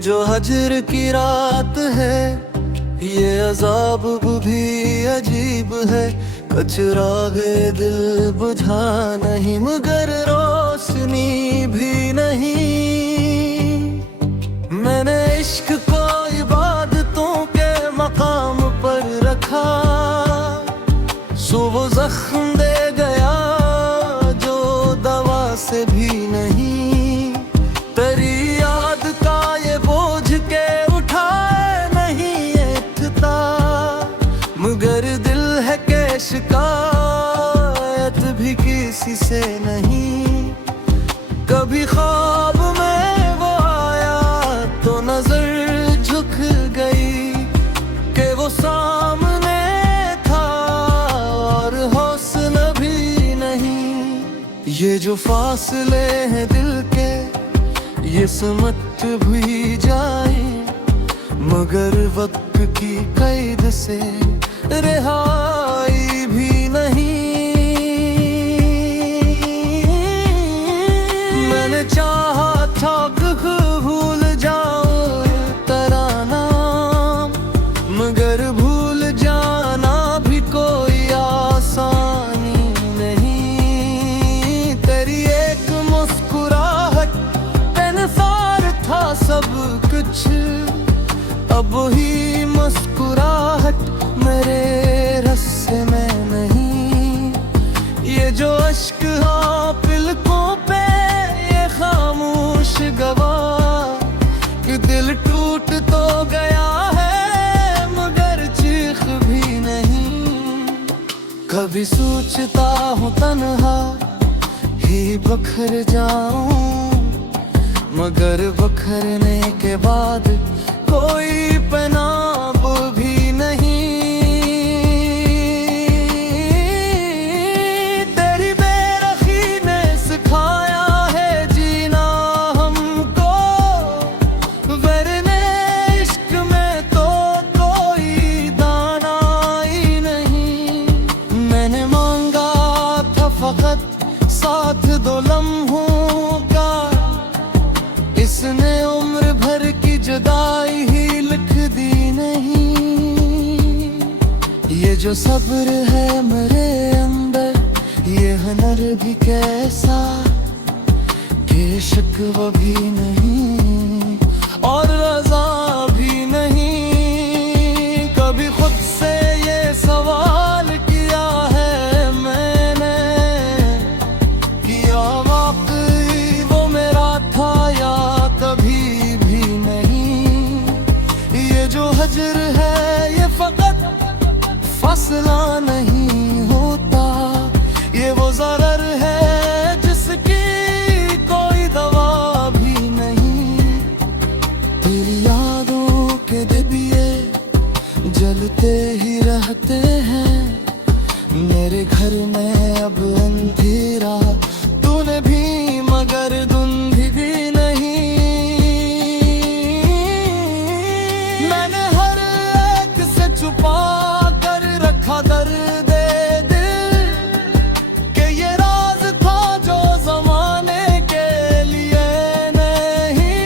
जो हजर की रात है, ये अजाब भी अजीब है। कचरा गए दिल बुझा नहीं, मगर रोशनी भी नहीं। मैंने इश्क को इबादतों के मकाम पर रखा, सो वो जख्म दे गया जो दवा से भी नहीं। तेरी याद का ये बोझ के उठाए नहीं उठता, मगर दिल है के शिकायत भी किसी से नहीं। कभी ख्वाब में वो आया तो नजर झुक गई कि वो सामने था और हौसला भी नहीं। ये जो फासले हैं दिल के, ये समझ भी जाए, मगर वक्त की कैद से रिहाई भी नहीं। मैंने चाहा था कि भूल जाऊं तेरा नाम, मगर भूल जाना भी कोई आसानी नहीं। तेरी एक मुस्कुराहट बेनसार था सब कुछ, अब ही मुस्कुराहट मेरे रस्से में नहीं। ये जो अश्क हाँ पलकों पे, ये खामोश गवाह कि दिल टूट तो गया है, मगर चीख भी नहीं। कभी सोचता हूँ तन्हा ही बखर जाऊं, मगर बखरने के बाद कोई पनाह भी नहीं। तेरी बेरखी ने सिखाया है जीना हमको, वरने इश्क में तो कोई दाना ही नहीं। मैंने मांगा था फकत साथ दो लम्हों का, इसने उम्र भर की जुदाई ही लिख दी नहीं। ये जो सब्र है मेरे अंदर, ये हुनर भी कैसा कि शिकवा भी नहीं और रज़ा भी नहीं। कभी खुद से ये सवाल किया है मैंने, किया वाकई वो मेरा था या कभी भी नहीं। ये जो हजर है ये फकत फासला नहीं होता, ये वो ज़रर है जिसकी कोई दवा भी नहीं। तेरी यादों के डिबिए जलते ही रहते हैं, मेरे घर में अब अंधेरा तूने भी मगर धुंधी दी नहीं। मैंने हर एक से छुपा कर रखा दर्द दिल, कि ये राज था जो जमाने के लिए नहीं।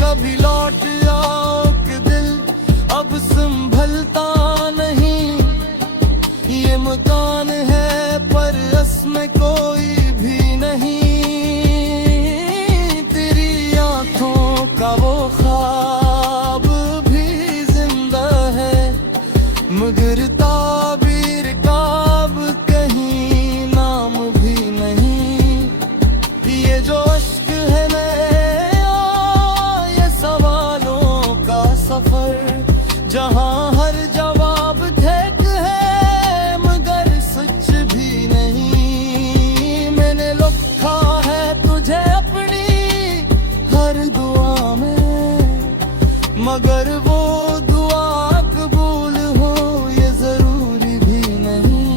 कभी लौट आओ कि दिल अब संभलता नहीं। ये मकान है पर इसमें कोई भी नहीं। तेरी आंखों का वो ख्वाब भी जिंदा है, मगर ताबीर का अब कहीं नाम भी नहीं। ये जो अश्क है नया, ये सवालों का सफर, जहां हर जवाब ठेक है मगर सच भी नहीं। मैंने लिखा है तुझे अपनी हर दुआ में, मगर वो दुआ कबूल हो ये जरूरी भी नहीं।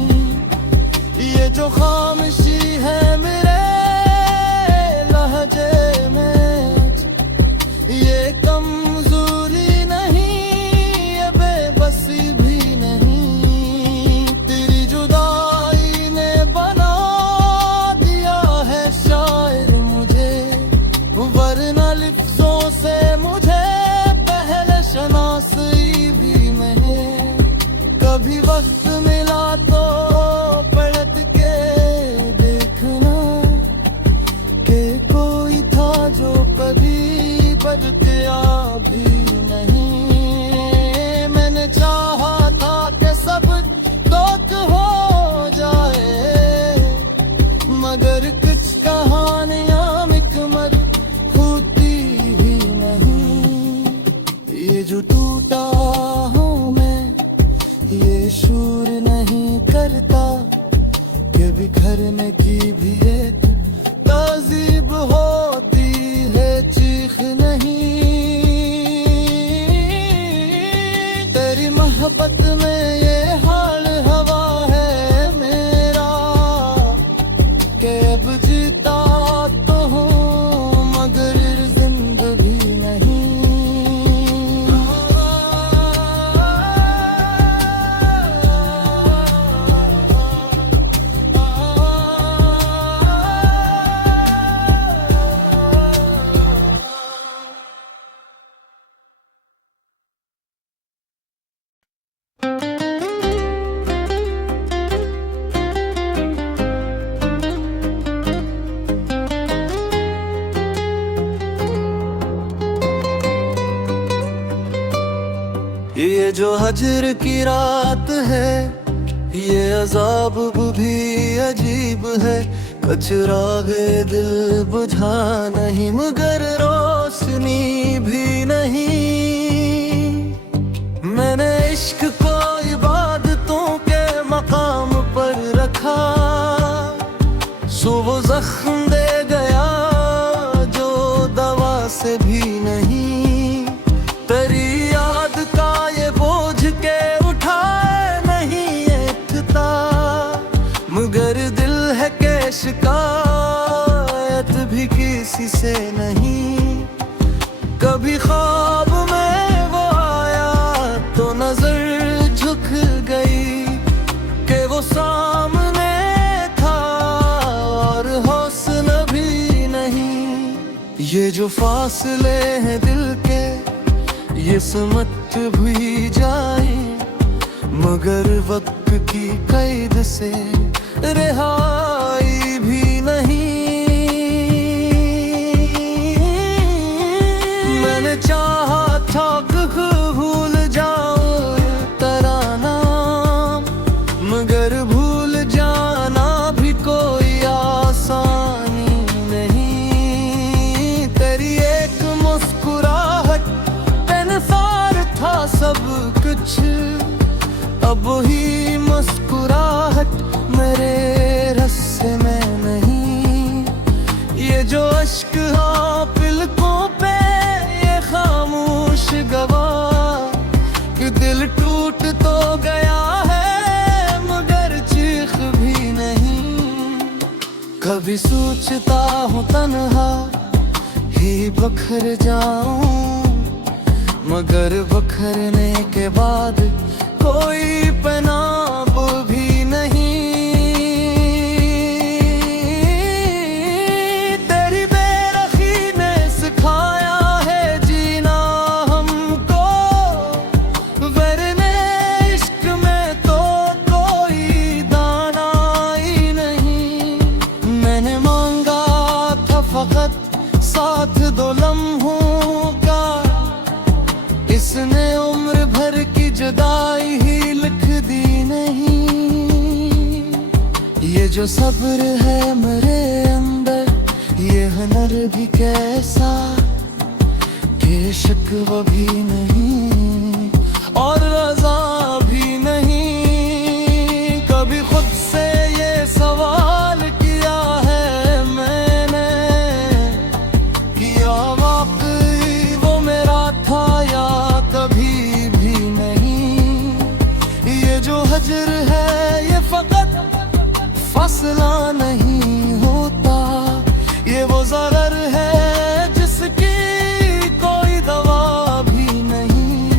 ये जो खामोशी है मेरे लहजे में, ये कमजोरी नहीं, ये बेबसी भी नहीं। तेरी जुदाई ने बना दिया है शायर मुझे, वरना लिफ्ज़ों से किया भी नहीं। मैंने चाहा था कि सब दोस्त हो जाए, मगर कुछ कहानियां मिकमल होती ही नहीं। ये जो टूटा हूँ मैं, ये शूर नहीं करता कि बिखरने की भी एक तहज़ीब होती है, चीख नहीं। तेरी मोहब्बत में ये हाल हवा है मेरा कि अब जीता तो हूँ मगर जिंदगी नहीं। ये जो हजर की रात है, ये अजाब भी अजीब है। कचरागे दिल बुझा नहीं मगर रोशनी भी नहीं। मैंने इश्क को इबादतों के मकाम पर रखा, सो वो जख्म दे गया जो दवा से भी नहीं। तेरी याद का ये बोझ के उठाए नहीं एकता, मगर दिल है के शिकायत भी किसी से नहीं। कभी ख्वाब में वो आया तो नजर झुक गई कि वो सामने था और हौसला भी नहीं। ये जो फासले हैं दिल के, ये समझ भी जाए, मगर वक्त की कैद से रिहाई भी नहीं। मैंने चाहा था कि भूल जाऊं तेरा नाम, मगर भूल जाना भी कोई आसानी नहीं। तेरी एक मुस्कुराहट था सब कुछ, अब ही मुस्कुराहट मेरे रस्से में नहीं। ये जो अश्क हाँ पलकों पे, ये खामोश गवाह कि दिल टूट तो गया है मगर चीख भी नहीं। कभी सोचता हूँ तन्हा ही बखर जाऊं, मगर बखरने के बाद कोई पनाह भी नहीं। तेरी बेरखी ने सिखाया है जीना हमको, वरने इश्क में तो कोई दाना ही नहीं। मैंने मांगा था फकत साथ दो लम्हों का, इसने उम्र भर की जुदाई ही लिख दी नहीं। ये जो सब्र है मेरे अंदर, ये हुनर भी कैसा कि शिकवा भी नहीं और रज़ा भी नहीं। कभी खुद से ये सवाल किया है मैंने, किया वाकई वो मेरा था या कभी भी नहीं। ये जो हजर है ये फकत फसला नहीं होता, ये वो ज़रर है जिसकी कोई दवा भी नहीं।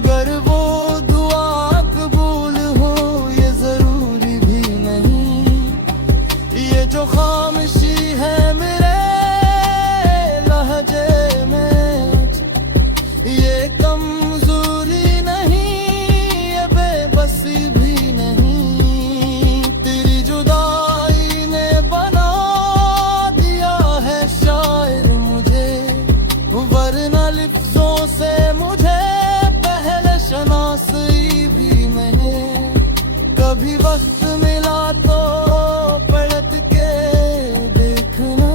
मगर वो दुआ कबूल हो ये जरूरी भी नहीं। ये जो खामोशी है मेरे लहजे में, ये कमजोरी नहीं, ये बेबसी भी नहीं। तेरी जुदाई ने बना दिया है शायर मुझे, वरना लिफ्जों से मुझे पहले शनासी भी नहीं। कभी वक्त मिला तो पलट के देखना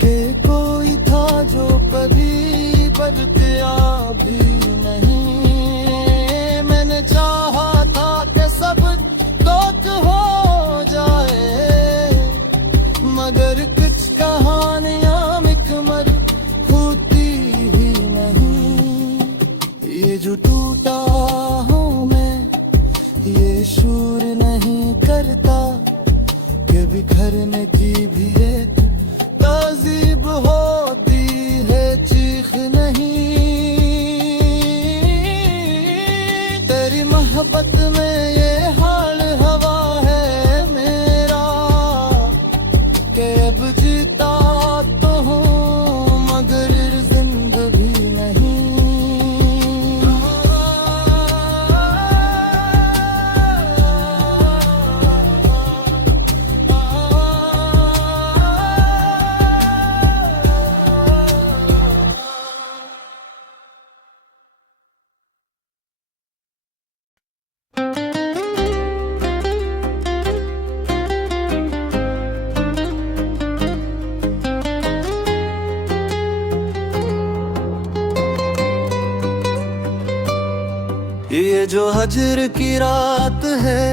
कि कोई था जो कभी बदकिया भी नहीं। मैंने चाहा था कि सब दोस्त हो जाए, मगर कुछ कहानियां मिकमल होती ही नहीं। ये जो टूटा हूँ मैं, ये शूर नहीं करता कि बिखरने की भी एक तहजीब होती है, चीख नहीं। तेरी मोहब्बत में ये हाल हवा है मेरा कि अब जीता तो हूँ मगर जिंदगी नहीं। ये जो हजर की रात है,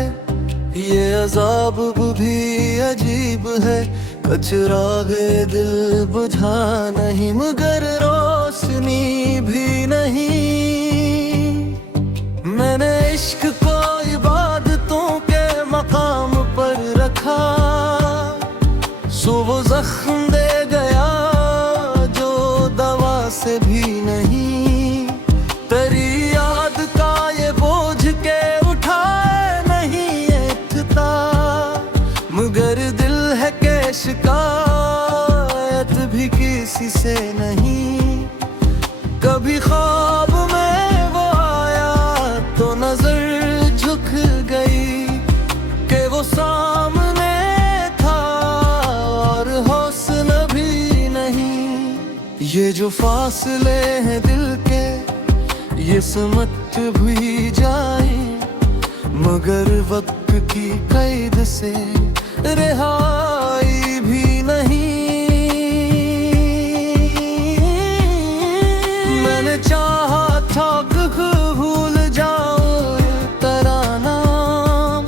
ये अजाब भी अजीब है। कचरागे दिल बुझा नहीं मगर रोशनी भी नहीं। मैंने इश्क को इबादतों के मकाम पर रखा, सो वो जख्म दे गया जो दवा से भी नहीं। तेरी याद का ये बोझ के उठाए नहीं उठता, मगर दिल है के शिकायत भी किसी से नहीं। कभी ख्वाब में वो आया तो नजर झुक गई कि वो सामने था और हौसला भी नहीं। ये जो फासले हैं दिल के ये समझ भी जाए, मगर वक्त की कैद से रिहाई भी नहीं। मैंने चाहा था कि भूल जाऊं तेरा नाम,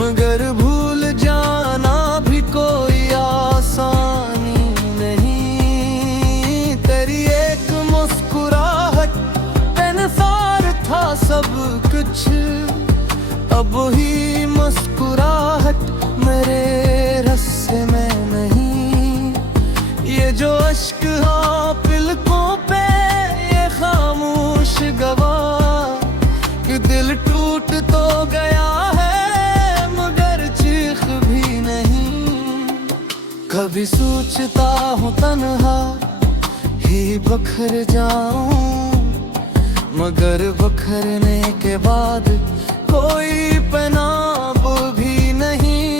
मगर भूल जाना भी कोई आसानी नहीं। तेरी एक मुस्कुराहट बेनसार था सब कुछ, अब ही मुस्कुराहट मेरे रस्से में नहीं। ये जो अश्क हाँ पलकों पे ये खामोश गवाह कि दिल टूट तो गया है मगर चीख भी नहीं। कभी सोचता हूँ तन्हा ही बखर जाऊं, मगर बखरने के बाद कोई पनाब भी नहीं।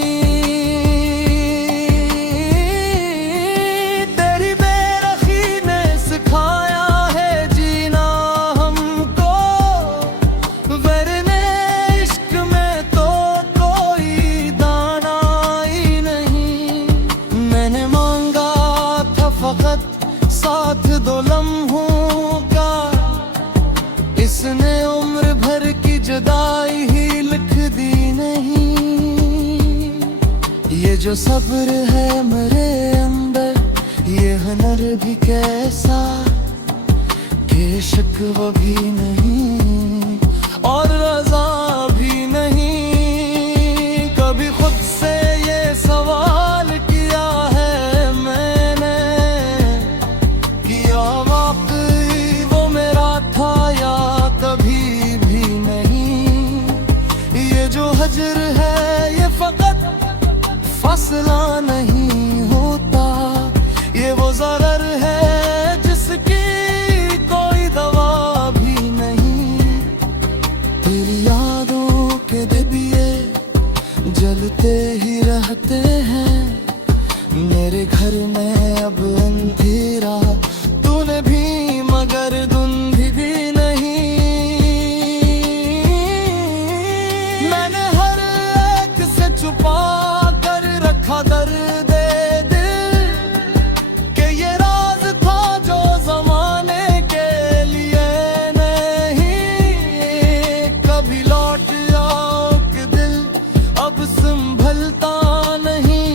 तेरी बेरखी ने सिखाया है जीना हमको, वरने इश्क में तो कोई दाना ही नहीं। मैंने मांगा था फकत साथ दो लम्हों का, इसने उम्र भर की जुदाई ही लिख दी नहीं। ये जो सब्र है मेरे अंदर, ये हुनर भी कैसा कि शिकवा भी नहीं और रजा भी नहीं। कभी खुद से ये सवाल किया है मैंने, किया वाकई वो मेरा था या फासला नहीं होता, ये वो ज़रर है जिसकी कोई दवा भी नहीं। तेरी यादों के डिबिए जलते ही रहते हैं, मेरे घर में अब अंधेरा तूने भी मगर धुंधी भी नहीं। मैंने हर एक से छुपा कर रखा दर्द दिल, कि ये राज था जो जमाने के लिए नहीं। कभी लौट आओ कि दिल अब संभलता नहीं,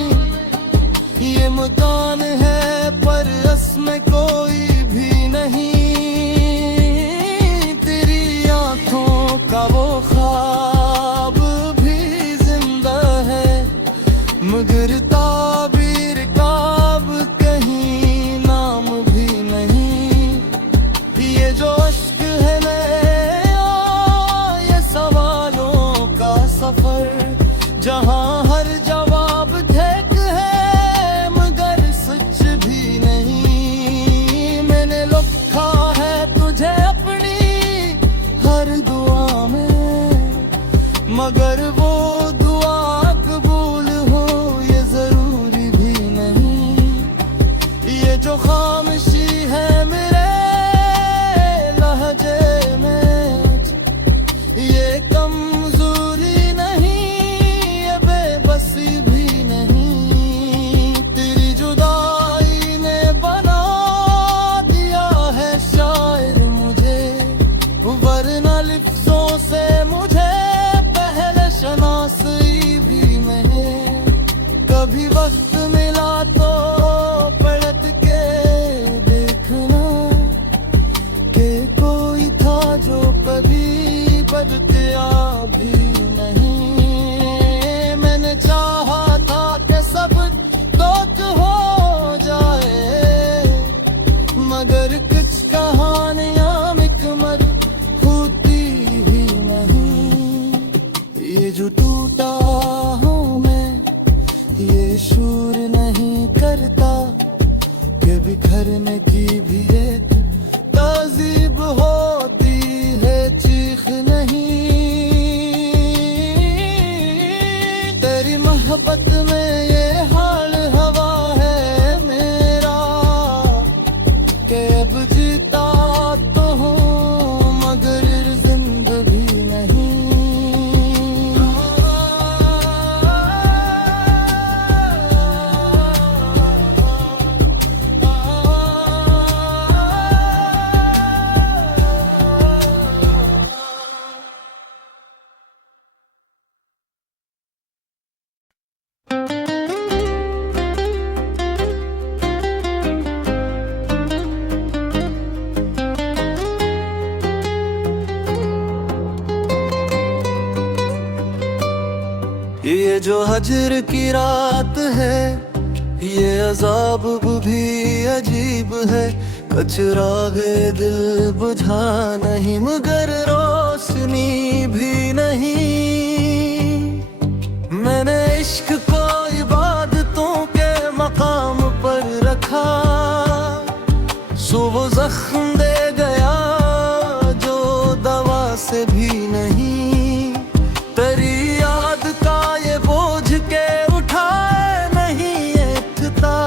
ये मकान है पर इसमें कोई भी नहीं। तेरी आंखों का वो ख्वाब भी जिंदा है, मगर ताबीर का अब कहीं नाम भी नहीं। ये जो अश्क है नया, ये सवालों का सफर, जहां हर जवाब ठेक है मगर सच भी नहीं। मैंने लिखा है तुझे अपनी हर दुआ में, मगर वो दुआ कबूल हो ये जरूरी भी नहीं। ये जो खामोशी है मेरे लहजे में, ये कमजोरी नहीं, ये बेबसी भी नहीं। तेरी जुदाई ने बना दिया है शायर मुझे, वरना लिफ्ज़ों से मुझे पहले शनासी भी नहीं। कभी वक्त मिला तो पलट के देखना, कि कोई था जो कभी बदकिया भी नहीं। मैंने चाहा था कि सब दोस्त हो जाए, मगर कुछ कहानियां मिकमल होती भी नहीं। ये जो टूटा हूँ मैं, ये शूर नहीं करता, कि बिखरने की भी एक तहज़ीब होती है, चीख नहीं। तेरी मोहब्बत में ये हाल हवा है मेरा, कि अब जीता तो हूँ मगर जिंदगी नहीं। ये जो हजर की रात है, ये अजाब भी अजीब है। कचरागे दिल बुझा नहीं, मगर रोशनी भी नहीं। मैंने इश्क को इबादतों के मकाम पर रखा, सो वो जख्म दे गया जो दवा से भी नहीं। तेरी याद का ये बोझ के उठाए नहीं उठता,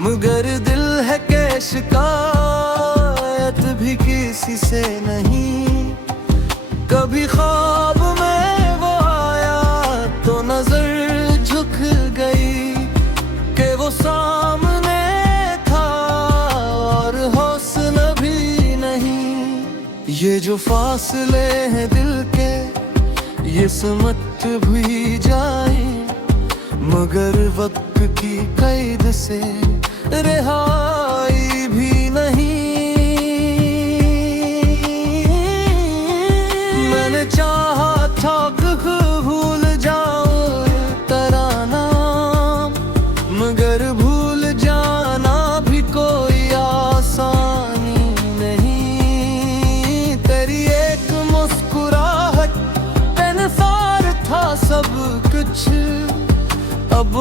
मगर दिल है के शिकायत भी किसी से नहीं। कभी ख्वाब में वो आया तो नजर झुक गई, कि वो सामने था और हौसला भी नहीं। ये जो फासले हैं दिल के, ये समझ भी जाए, मगर वक्त की कैद से रिहाई भी नहीं। मैंने चाहा था कि भूल जाऊं तेरा नाम, मगर भूल जाना भी कोई आसानी नहीं। तेरी एक मुस्कुराहट था सब कुछ, अब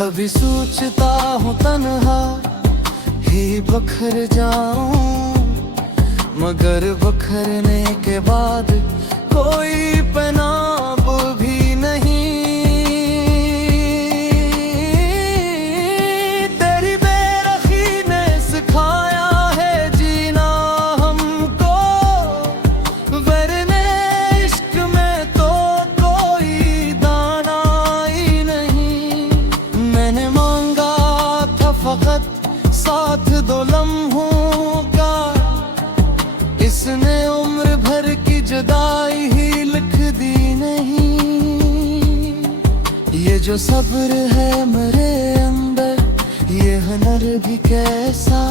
कभी सोचता हूँ तन्हा ही बखर जाऊं, मगर बखरने के बाद कोई पनाब भी नहीं। तेरी बेरखी ने सिखाया है जीना हमको, वरने इश्क में तो कोई दाना ही नहीं। मैंने मांगा था फकत साथ दो लम्हों का, इसने उम्र भर की जुदाई ही लिख दी नहीं। ये जो सब्र है मेरे अंदर, ये हुनर भी कैसा,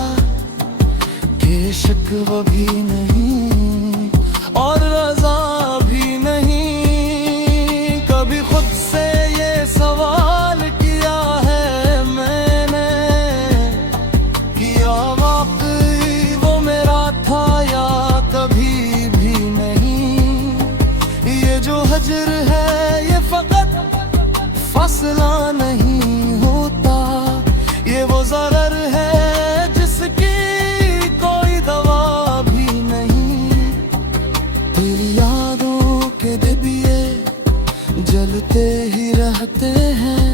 कि शिकवा भी नहीं और रजा भी नहीं। कभी खुद से ये सवाल किया है मैंने, किया वाकई वो मेरा था या कभी भी नहीं। ये जो हजर है ये फकत फासला नहीं होता, ये वो ज़रर है जिसकी कोई दवा भी नहीं। तेरी यादों के दिए जलते ही रहते हैं,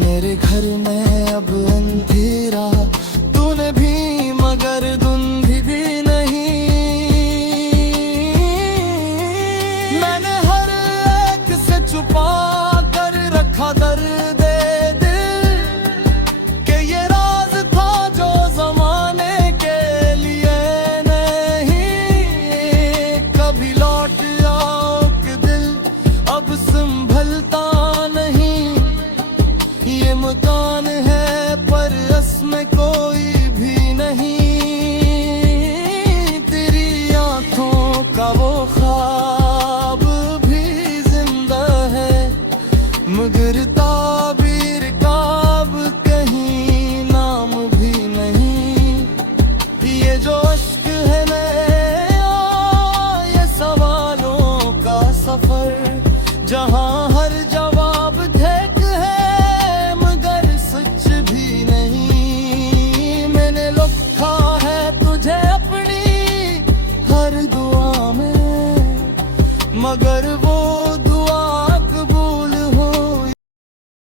मेरे घर में अब अंधेरा तूने भी मगर धुंधी भी नहीं। मैंने हर एक से छुपा कर रखा दर्द दिल, कि ये राज था जो जमाने के लिए नहीं। कभी लौट आओ कि दिल अब संभलता नहीं, ये मुता